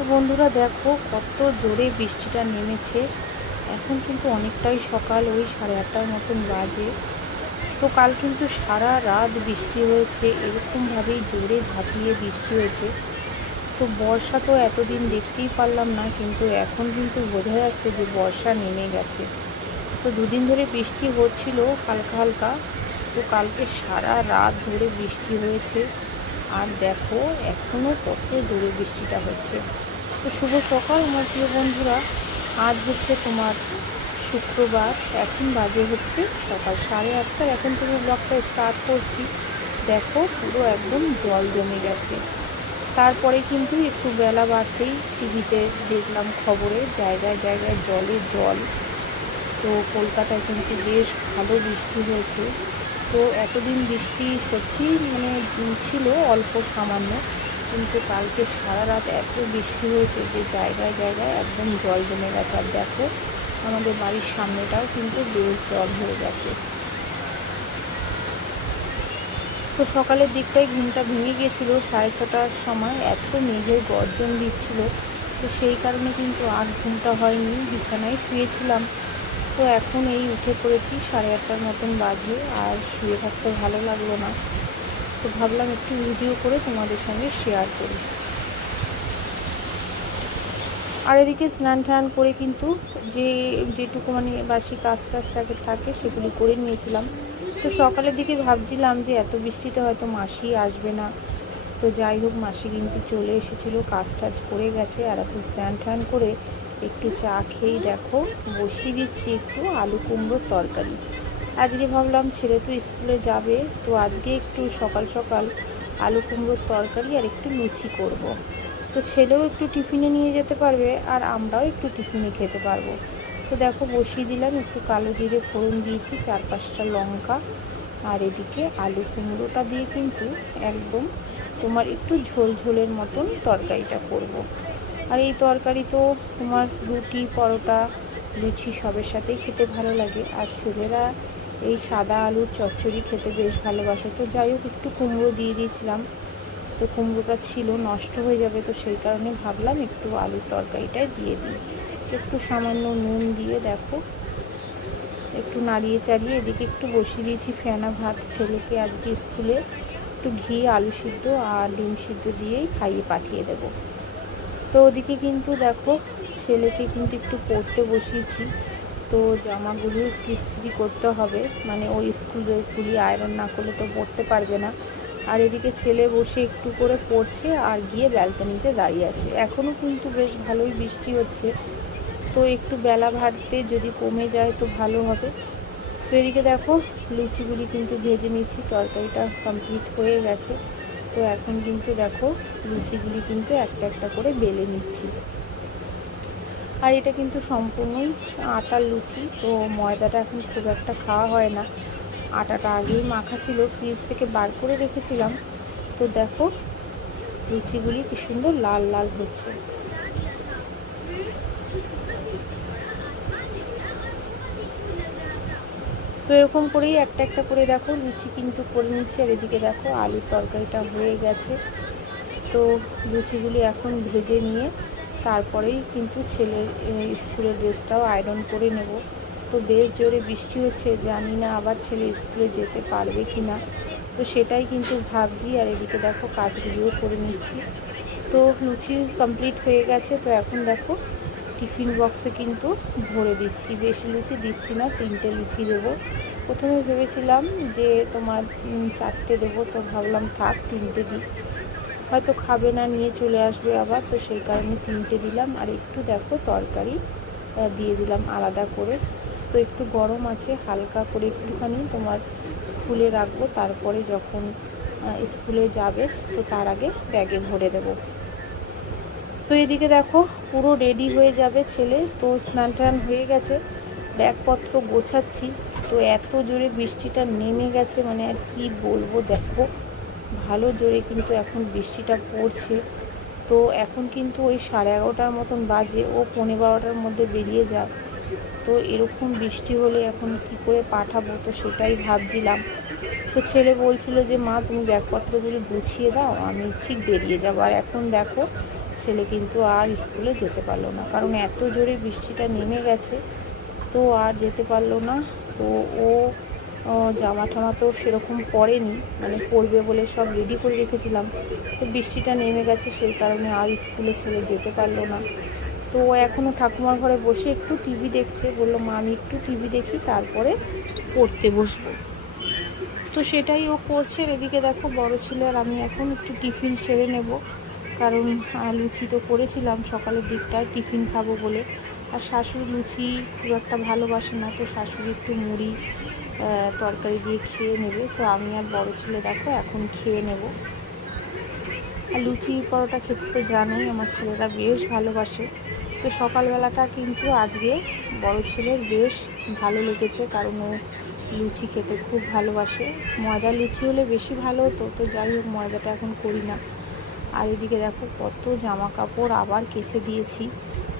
তো বন্ধুরা দেখো, কত জোরে বৃষ্টিটা নেমেছে। এখন কিন্তু অনেকটাই সকাল, ওই সাড়ে আটটার মতন বাজে। তো কাল কিন্তু সারা রাত বৃষ্টি হয়েছে, এরকমভাবেই জোরে ঝাঁপিয়ে বৃষ্টি হয়েছে। তো বর্ষা তো এতদিন দেখতেই পারলাম না, কিন্তু এখন কিন্তু বোঝা যাচ্ছে যে বর্ষা নেমে গেছে। তো দুদিন ধরে বৃষ্টি হচ্ছিল হালকা হালকা, তো কালকে সারা রাত ধরে বৃষ্টি হয়েছে। আর দেখো এখনও কত জোরে বৃষ্টিটা হচ্ছে। তো শুভ সকাল, আমার প্রিয় বন্ধুরা। আজ হচ্ছে তোমার শুক্রবার, এখন বাজে হচ্ছে সকাল সাড়ে আটটার। এখন থেকে ব্লগটা স্টার্ট করছি। দেখো, পুরো একদম জল জমে গেছে। তারপরে কিন্তু একটু বেলা বাড়তেই টিভিতে দেখলাম খবরে, জায়গায় জায়গায় জলে জল। তো কলকাতায় কিন্তু বেশ ভালো বৃষ্টি হয়েছে। তো এতদিন বৃষ্টি সত্যি মানে ছিল অল্প সামান্য। কিন্তু কালকে সারা রাত এত বৃষ্টি হয়েছে যে জায়গায় জায়গায় একদম জল জমে গেছে। আর দেখো, আমাদের বাড়ির সামনেটাও কিন্তু বেশ জল হয়ে গেছে। তো সকালের দিকটাই ঘুমটা ভেঙে গিয়েছিল। সাড়ে ছটার সময় এত মেঘের গর্জন দিচ্ছিল। তো সেই কারণে কিন্তু আর ঘুমটা হয়নি। বিছানায় শুয়েছিলাম। তো এখন এই উঠে পড়েছি সাড়ে আটটার মতন বাজে। আর শুয়ে থাকতে ভালো লাগল না। তো ভাবলাম একটু ভিডিও করে তোমাদের সঙ্গে শেয়ার করি। আর এদিকে স্নান টান করে কিন্তু যে যেটুকু মানে বাসি কাজ টাজ থাকে সেগুলি করে নিয়েছিলাম। তো সকালের দিকে ভাবছিলাম যে এত বৃষ্টিতে হয়তো মাসি আসবে না। তো যাই হোক, মাসি কিন্তু চলে এসেছিল, কাজ টাজ করে গেছে। আর এখন স্নান টান করে একটু চা খেয়েই দেখো, বসিয়ে দিচ্ছি একটু আলু কুমড়োর তরকারি। আজকে ভাবলাম, ছেলে তো স্কুলে যাবে, তো আজকে একটু সকাল সকাল আলু কুমড়োর তরকারি আর একটু লুচি করব। তো ছেলেও একটু টিফিনে নিয়ে যেতে পারবে আর আমরাও একটু টিফিনে খেতে পারব তো দেখো, বসিয়ে দিলাম, একটু কালো জিরে ফোড়ন দিয়েছি, চার পাঁচটা লঙ্কা আর এদিকে আলু কুমড়োটা দিয়ে কিন্তু একদম তোমার একটু ঝোল ঝোলের মতন তরকারিটা করব। আর এই তরকারি তো তোমার রুটি, পরোটা, লুচি সবের সাথেই খেতে ভালো লাগে আর ছেলেরা এই সাদা আলুর চচ্চড়ি খেতে বেশ ভালোবাসে। তো যাই হোক, একটু কুমড়ো দিয়ে দিয়েছিলাম। তো কুমড়োটা ছিল, নষ্ট হয়ে যাবে তো সেই কারণে ভাবলাম একটু আলুর তরকারিটাই দিয়ে দিই। একটু সামান্য নুন দিয়ে দেখো। একটু নাড়িয়ে চালিয়ে এদিকে একটু বসিয়ে দিয়েছি ফেনা ভাত। ছেলেকে আজকে স্কুলে একটু ঘি, আলু সিদ্ধ আর ডিম সিদ্ধ দিয়েই খাইয়ে পাঠিয়ে দেবো। তো ওদিকে কিন্তু দেখো, ছেলেকে কিন্তু একটু পড়তে বসিয়েছি। তো জামাগুলো একটু ইস্ত্রি করতে হবে। মানে ওই স্কুল ড্রেসগুলি আয়রন না করলে তো পড়তে পারবে না। আর এদিকে ছেলে বসে একটু করে পড়ছে আর গিয়ে ব্যালকানিতে দাঁড়িয়ে আছে। এখনও কিন্তু বেশ ভালোই বৃষ্টি হচ্ছে। তো একটু বেলা ভাটতে যদি কমে যায় তো ভালো হবে। তো এদিকে দেখো, লুচিগুলি কিন্তু ভেজে নিচ্ছি, তরকারিটা কমপ্লিট হয়ে গেছে। তো এখন কিন্তু দেখো, লুচিগুলি কিন্তু একটা একটা করে বেলে নিচ্ছি। আর এটা কিন্তু সম্পূর্ণই আটার লুচি, তো ময়দাটা এখন খুব একটা খাওয়া হয় না। আটাটা আগেই মাখা ছিল, ফ্রিজ থেকে বার করে রেখেছিলাম। তো দেখো, লুচিগুলি কি সুন্দর লাল লাল হচ্ছে। তো এরকম করেই একটা একটা করে দেখো, লুচি কিন্তু করে নিচ্ছি। আর এদিকে দেখো, আলুর তরকারিটা হয়ে গেছে। তো লুচিগুলি এখন ভেজে নিয়ে তারপরেই কিন্তু ছেলের স্কুলের ড্রেসটাও আয়রন করে নেব। তো বেশ জোরে বৃষ্টি হচ্ছে, জানি না আবার ছেলে স্কুলে যেতে পারবে কি না। তো সেটাই কিন্তু ভাবছি, আর এদিকে দেখো কাজগুলিও করে নিচ্ছি। তো লুচি কমপ্লিট হয়ে গেছে, তো এখন দেখো টিফিন বক্সে কিন্তু ভরে দিচ্ছি। বেশি লুচি দিচ্ছি না, তিনটে লুচি দেবো। প্রথমে ভেবেছিলাম যে তোমার চারটে দেবো, তো ভাবলাম থাক, তিনটে দিই। হয়তো খাবে না, নিয়ে চলে আসবে আবার। তো সেই কারণে তিনটে দিলাম। আর একটু দেখো তরকারি দিয়ে দিলাম আলাদা করে। তো একটু গরম আছে, হালকা করে একটুখানি তোমার খুলে রাখব। তারপরে যখন স্কুলে যাবে, তো তার আগে ব্যাগে ভরে দেবো। তো এদিকে দেখো, পুরো রেডি হয়ে যাবে ছেলে। তো স্নান টান হয়ে গেছে। ব্যাগপত্র গোছাচ্ছি। তো এত জোরে বৃষ্টিটা নেমে গেছে মানে আর কি বলব, দেখো। ভালো জোরে কিন্তু এখন বৃষ্টিটা পড়ছে। তো এখন কিন্তু ওই সাড়ে এগারোটার মতন বাজে, ও পনেরো বারোটার মধ্যে বেরিয়ে যায় তো এরকম বৃষ্টি হলে এখন কি করে পাঠাবো? তো সেটাই ভাবছিলাম। তো ছেলে বলছিল যে, মা, তুমি ব্যাগপত্রগুলি গুছিয়ে দাও, আমি ঠিক বেরিয়ে যাব। আর এখন দেখো, ছেলে কিন্তু আর স্কুলে যেতে পারল না। কারণ এত জোরে বৃষ্টিটা নেমে গেছে, তো আর যেতে পারল না। তো ও জামা ঠামা তো সেরকম পরেনি মানে পরবে বলে সব রেডি করে রেখেছিলাম। তো বৃষ্টিটা নেমে গেছে, সেই কারণে আর স্কুলে ছেলে যেতে পারল না। তো ও এখনও ঠাকুমার ঘরে বসে একটু টিভি দেখছে, বলল, মা, আমি একটু টিভি দেখি, তারপরে পড়তে বসবো। তো সেটাই ও করছে, এদিকে দেখো, বড় ছেলে, আর আমি এখন একটু টিফিন সেরে নেব। কারণ লুচি তো করেছিলাম, সকালের দিকটায় টিফিন খাব বলে। আর শাশুড়ি লুচি খুব একটা ভালোবাসে না, তো শাশুড়ি একটু মুড়ি তরকারি দিয়ে খেয়ে নেবে। তো আমি আর বড় ছেলে, দেখো, এখন খেয়ে নেব। আর লুচি পরোটা খেতে তো জানোই, আমার ছেলেরা বেশ ভালোবাসে। তো সকালবেলাটা কিন্তু আজকে বড় ছেলের বেশ ভালো লেগেছে, কারণ ও লুচি খেতে খুব ভালোবাসে। ময়দা লুচি হলে বেশি ভালো হতো, তো যাই হোক, ময়দাটা এখন করি না। আর এদিকে দেখো কত জামা কাপড় আবার কেচে দিয়েছি।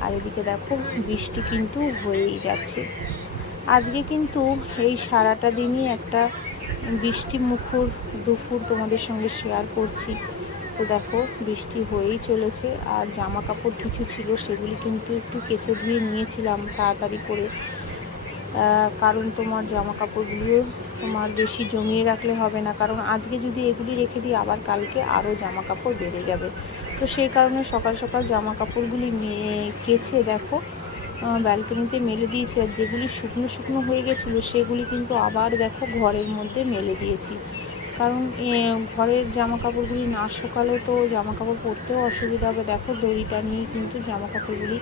আর এদিকে দেখো বৃষ্টি কিন্তু হয়েই যাচ্ছে। আজকে কিন্তু এই সারাটা দিনই একটা বৃষ্টি মুখর দুপুর তোমাদের সঙ্গে শেয়ার করছি। তো দেখো বৃষ্টি হয়েই চলেছে আর জামা কাপড় কিছু ছিল সেগুলি কিন্তু একটু কেচে ধুয়ে নিয়েছিলাম তাড়াতাড়ি করে। কারণ তোমার জামা কাপড়গুলিও তোমার বেশি জমিয়ে রাখলে হবে না। কারণ আজকে যদি এগুলি রেখে দিই, আবার কালকে আরও জামা কাপড় বেড়ে যাবে। তো সেই কারণে সকাল সকাল জামা কাপড়গুলি কেচে দেখো ব্যালকনিতে মেলে দিয়েছি। আর যেগুলি শুকনো শুকনো হয়ে গেছিল, সেগুলি কিন্তু আবার দেখো ঘরের মধ্যে মেলে দিয়েছি। কারণ ঘরের জামা কাপড়গুলি না শুকালেও তো জামা কাপড় পরতেও অসুবিধা হবে। দেখো দড়িটা নিয়ে কিন্তু জামা কাপড়গুলি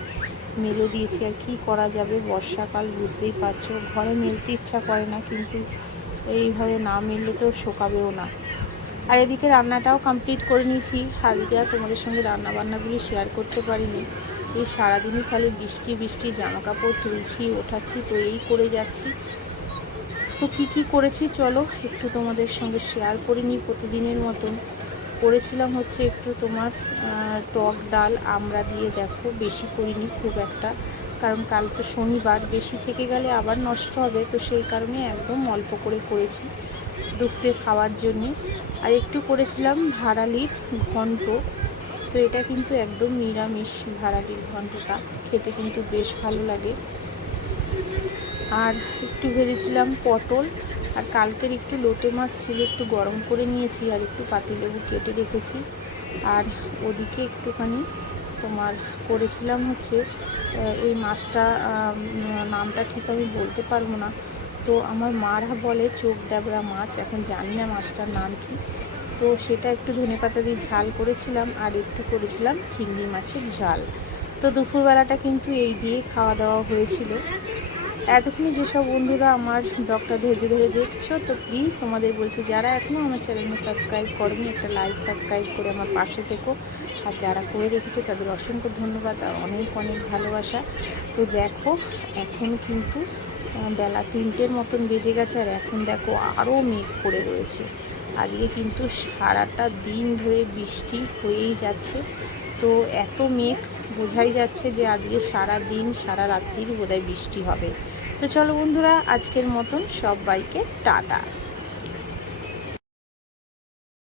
মেলে দিয়েছি। আর কি করা যাবে? বর্ষাকাল, বুঝতেই পারছ। ঘরে মেলতে ইচ্ছা করে না, কিন্তু এইভাবে না মিললে তো শোকাবেও না। আর এদিকে রান্নাটাও কমপ্লিট করে নিয়েছি। আজকে আর তোমাদের সঙ্গে রান্না বান্নাগুলি শেয়ার করতে পারিনি। এই সারাদিনই খালি বৃষ্টি বৃষ্টি জামা কাপড় তুলছি, ওঠাচ্ছি, তো এই করে যাচ্ছি। তো কী কী করেছি চলো, একটু তোমাদের সঙ্গে শেয়ার করে নিই প্রতিদিনের মতন। করেছিলাম হচ্ছে একটু তোমার টক ডাল, আমরা দিয়ে দেখো, বেশি করিনি খুব একটা। কারণ কাল তো শনিবার, বেশি থেকে গেলে আবার নষ্ট হবে। তো সেই কারণে একদম অল্প করে করেছি দুপুরে খাওয়ার জন্যে। আর একটু করেছিলাম ভাড়ালির ঘন্ট। তো এটা কিন্তু একদম নিরামিষ ভাড়ালির ঘন্টটা। খেতে কিন্তু বেশ ভালো লাগে। আর একটু ভেজেছিলাম পটল। আর কালকের একটু লোটে মাছ ছিল, একটু গরম করে নিয়েছি আর একটু পাতিলেবু কেটে রেখেছি। আর ওদিকে একটুখানি তোমার করেছিলাম হচ্ছে এই মাছটা নামটা ঠিক আমি বলতে পারব না। তো আমার মারা বলে চোখ দেবরা মাছ, এখন জানি না মাছটার নাম কি। তো সেটা একটু ধনে পাতা দিয়ে ঝাল করেছিলাম আর একটু করেছিলাম চিংড়ি মাছের ঝাল। তো দুপুরবেলাটা কিন্তু এই দিয়ে খাওয়া দাওয়া হয়েছিল। এতক্ষণে যেসব বন্ধুরা আমার ডক্টর ধৈর্য ধরে দেখছ, তো প্লিজ তোমাদের বলছি যারা এখনও আমার চ্যানেলকে সাবস্ক্রাইব করেনি, একটা লাইক সাবস্ক্রাইব করে আমার পাশে থেকো। আর যারা করে রেখেছো, তাদের অসংখ্য ধন্যবাদ আর অনেক অনেক ভালোবাসা। তো দেখো, এখন কিন্তু বেলা তিনটের মতন বেজে গেছে আর এখন দেখো আরও মেঘ করে রয়েছে। আজকে কিন্তু সারাটা দিন ধরে বৃষ্টি হয়েই যাচ্ছে। তো এত মেঘ, বোঝাই যাচ্ছে যে আজকে সারা দিন, সারা রাত্রির বোধহয় বৃষ্টি হবে। তো চলো বন্ধুরা আজকের মতন সব বাইকে টাটা।